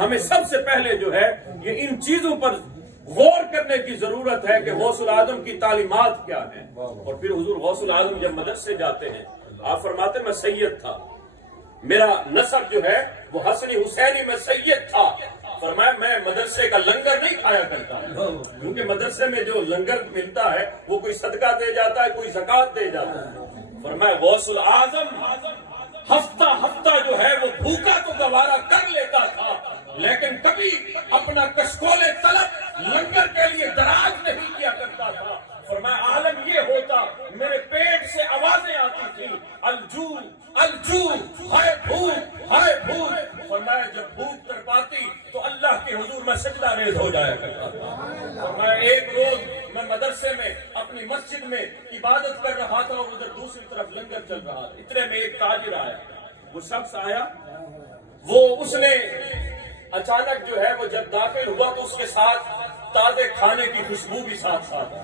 ہمیں سب سے پہلے جو ہے یہ ان چیزوں پر غور کرنے کی ضرورت ہے کہ غوث العظم کی تعلیمات کیا ہیں. اور پھر حضور غوث العظم جب مدرسے جاتے ہیں، آپ فرماتے میں سید تھا، میرا نسب جو ہے وہ حسنی حسینی میں سید تھا. فرمایا میں مدرسے کا لنگر نہیں کھایا کرتا، کیونکہ مدرسے میں جو لنگر ملتا ہے وہ کوئی صدقہ دے جاتا ہے، کوئی زکوٰۃ دے جاتا ہے. فرمایا غوث العظم ہفتہ ہفتہ جو ہے وہ بھوکا تو گوارا کر لیتا تھا، لیکن کبھی اپنا کشکول طلب لنگر کے لیے دراز نہیں کیا کرتا تھا. فرمایا عالم یہ ہوتا میرے پیٹ سے آوازیں آتی تھی، الجو الجو، ہائے بھوک ہائے بھوک. فرمایا جب بھوک کر پاتی تو اللہ کے حضور میں سجدہ ریز ہو جایا کرتا تھا. فرمایا ایک روز میں مدرسے میں اپنی مسجد میں عبادت کر رہا تھا اور ادھر دوسری طرف لنگر چل رہا تھا. اتنے میں ایک تاجر آیا، وہ شخص آیا، وہ اس نے اچانک جو ہے وہ جب داخل ہوا تو اس کے ساتھ تازے کھانے کی خوشبو بھی ساتھ ساتھ.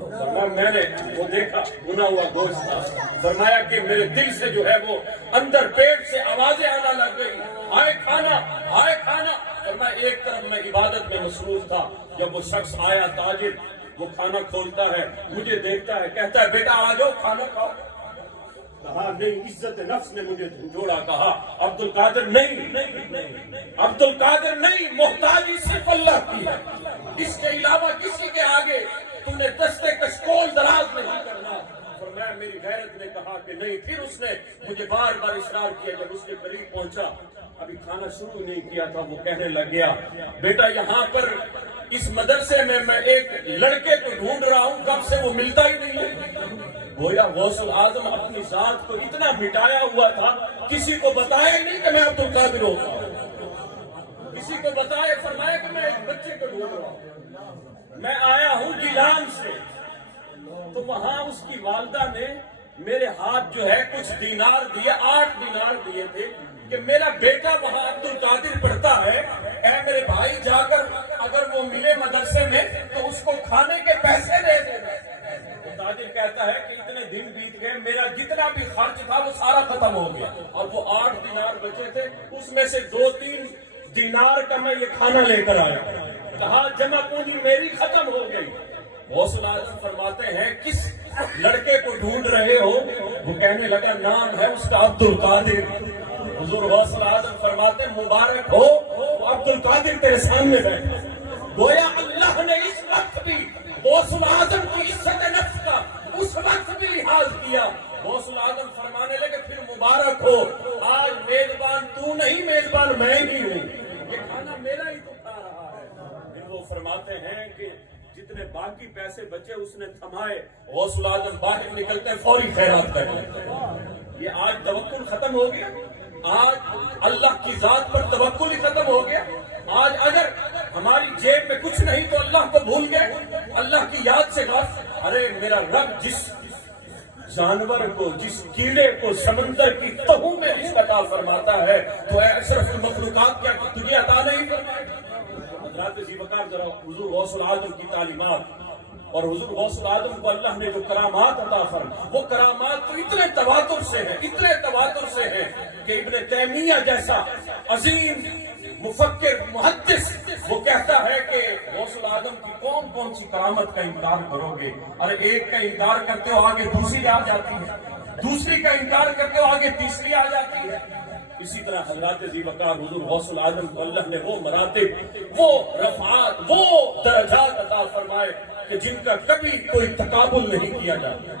فرمایا میں نے وہ دیکھا بنا ہوا گوشت تھا. فرمایا کہ میرے دل سے جو ہے وہ اندر پیٹ سے آوازیں آنا لگ گئی، ہائے کھانا ہائے کھانا. فرمایا ایک طرف میں عبادت میں مصروف تھا، جب وہ شخص آیا تاجر، وہ کھانا کھولتا ہے، مجھے دیکھتا ہے، کہتا ہے بیٹا آ جاؤ کھانا کھاؤ. کہا نہیں، عزت نفس نے مجھے جھنجھوڑا. کہا عبد القادر نہیں، عبد القادر نہیں، محتاجی صرف اللہ کی ہے، اس کے علاوہ کسی کے آگے تم نے دستے کشکول دراز نہیں کرنا. فرمایا میری غیرت نے کہا کہ نہیں. پھر اس نے مجھے بار بار اصرار کیا. جب اس کے قریب پہنچا، ابھی کھانا شروع نہیں کیا تھا، وہ کہنے لگ گیا بیٹا یہاں پر اس مدرسے میں ایک لڑکے کو ڈھونڈ رہا ہوں، کب سے وہ ملتا ہی نہیں ہے. گویا غوث العظم اپنی ذات کو اتنا مٹایا ہوا تھا، کسی کو بتایا ہی نہیں کہ میں عبد القادر ہوتا ہوں. کسی کو بتایا، فرمایا کہ میں ایک بچے کو ڈھونڈ رہا ہوں، میں آیا ہوں گیلان سے. تو وہاں اس کی والدہ نے میرے ہاتھ جو ہے کچھ دینار دیے، 8 دینار دیے تھے کہ میرا بیٹا وہاں عبد القادر پڑھتا ہے، اے میرے بھائی جا کر اگر وہ ملے مدرسے میں تو اس کو کھانے کے پیسے دے دے. تاجر کہتا ہے کہ اتنے دن بیت گئے، میرا جتنا بھی خرچ تھا وہ سارا ختم ہو گیا، اور وہ 8 دینار بچے تھے، اس میں سے 2-3 دینار کا میں یہ کھانا لے کر آیا. کہا جمع پونجی میری ختم ہو گئی. غوث العظم فرماتے ہیں کس لڑکے کو ڈھونڈ رہے ہو؟ وہ کہنے لگا نام ہے اس کا عبد القادر. حضور غوث العظم فرماتے مبارک ہو، عبد القادر تیرے سامنے بیٹھا. گویا اللہ نے اس وقت بھی غوث العظم کی عزت نفس کا اس وقت بھی لحاظ کیا. غوث العظم فرمانے لگے پھر مبارک ہو، آج میزبان تو نہیں، میزبان میں ہی ہوں، یہ کھانا میرا ہی تو کھا رہا ہے. پھر وہ فرماتے ہیں کہ جتنے باقی پیسے بچے اس نے تھمائے. غوث العظم باہر نکلتے فوری خیرات کرتے. یہ آج توکل ختم ہو گیا، آج اللہ کی ذات پر توکل ہی ختم ہو گیا. آج اگر ہماری جیب میں کچھ نہیں تو اللہ کو بھول گئے، اللہ کی یاد سے غافل. ارے میرا رب جس جانور کو، جس کیڑے کو سمندر کی تہوں میں رزق عطا فرماتا ہے تو اے اشرف المخلوقات کیا تجھے عطا نہیں فرمائے؟ حضرات ذیوقار ذرا حضور غوث العظم کی تعلیمات اور حضور غوث العظم کو اللہ نے جو کرامات عطا فرمائے، وہ کرامات تو اتنے تواتر سے ہیں، اتنے تواتر سے ہیں کہ ابن تیمیہ جیسا عظیم مفکر محدث وہ کہتا ہے کہ غوث العظم کی کون کون سی کرامت کا انکار کرو گے؟ ارے ایک کا انکار کرتے ہو آگے دوسری آ جاتی ہے، دوسری کا انکار کرتے ہو آگے تیسری آ جاتی ہے. اسی طرح حضرات ذیوقار حضور غوث العظم کو اللہ نے وہ مراتب، وہ رفعات، وہ درجات عطا فرمائے کہ جن کا کبھی کوئی تقابل نہیں کیا جاتا.